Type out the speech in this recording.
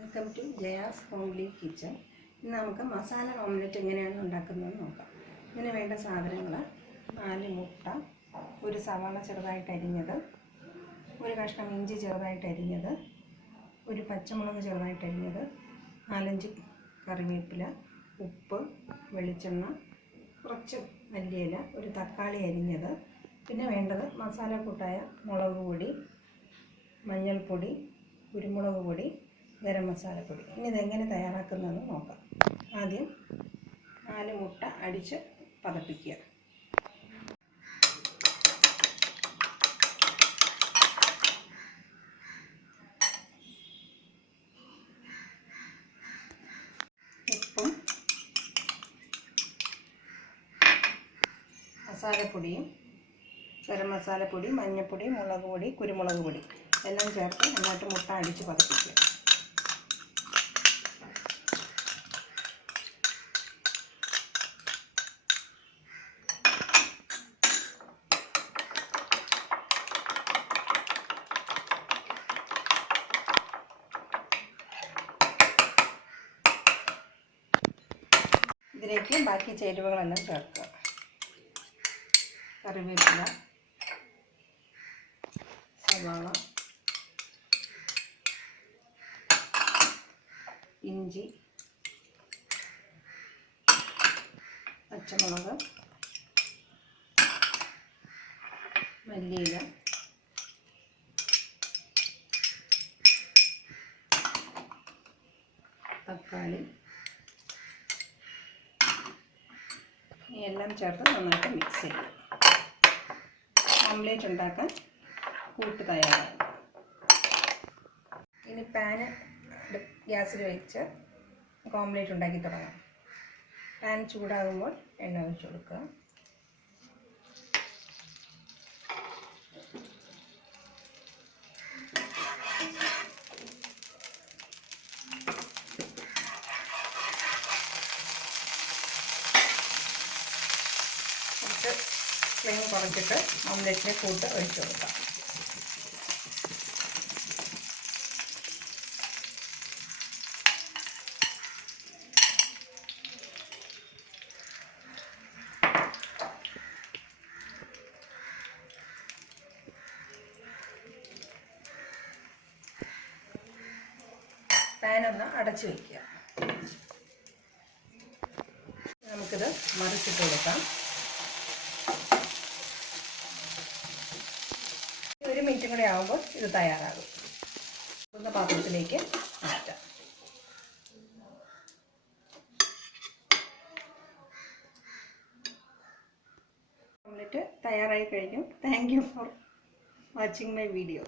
Welcome to Jaya's homely kitchen. ഇന്ന് നമുക്ക് masala omelette എങ്ങനെയാണ് ഉണ്ടാക്കുന്നതെന്ന് നോക്കാം. ഇതിന് വേണ്ട സാധനങ്ങൾ: 4 മുട്ട, ഒരു സവാള ചെറുതായിട്ട് അരിഞ്ഞത്, ഒരു കഷ്ണം ഇഞ്ചി ചെറുതായിട്ട് അരിഞ്ഞത്, ഒരു പച്ചമുളക് ചെറുതായിട്ട് അരിഞ്ഞത്, 4-5 കറിവേപ്പില, ഉപ്പ്, വെളിച്ചെണ്ണ, കുറച്ച് മല്ലിയില, ഒരു തക്കാളി അരിഞ്ഞത്. പിന്നെ വേണ്ടത് മസാലക്കൂട്ടായ മുളക് പൊടി, മഞ്ഞൾപ്പൊടി, കുരുമുളക് പൊടി, ഗരം മസാലപ്പൊടി. ഇനി ഇതെങ്ങനെ തയ്യാറാക്കുന്നതെന്ന് നോക്കാം. ആദ്യം 4 മുട്ട അടിച്ച് പതപ്പിക്കുക. ഉപ്പും മസാലപ്പൊടിയും, ഗരം മസാലപ്പൊടി, മഞ്ഞൾപ്പൊടി, മുളക് പൊടി, കുരുമുളക് പൊടി എല്ലാം ചേർത്ത് നന്നായിട്ട് മുട്ട അടിച്ച് പതപ്പിക്കുക. ഇതിലേക്ക് ബാക്കി ചേരുവകളെല്ലാം ചേർക്കുക. കറിവേപ്പില, സവാള, ഇഞ്ചി, പച്ചമുളക്, മല്ലിയില, തക്കാളി എല്ലാം ചേർത്ത് നന്നായിട്ട് മിക്സ് ചെയ്യുക. ഓംലേറ്റ് ഉണ്ടാക്കാൻ കൂട്ട് തയ്യാറാണ്. ഇനി പാന് ഗ്യാസിൽ വെച്ച് ഓംലേറ്റ് ഉണ്ടാക്കി തുടങ്ങാം. പാൻ ചൂടാകുമ്പോൾ എണ്ണ ഒഴിച്ച് കൊടുക്കുക. ഫ്ലെയിം കുറച്ചിട്ട് ഓംലെറ്റിൻ്റെ കൂട്ട് ഒഴിച്ച് കൊടുക്കാം. പാനൊന്ന് അടച്ചു വയ്ക്കുക. നമുക്കിത് മറിച്ചിട്ട് കൊടുക്കാം. 1 മിനിറ്റ് കൂടെ ആകുമ്പോൾ ഇത് തയ്യാറാകും. ഒന്ന് പാത്രത്തിലേക്ക് മാറ്റാം. ഓംലെറ്റ് തയ്യാറായി കഴിഞ്ഞു. Thank you for watching my video.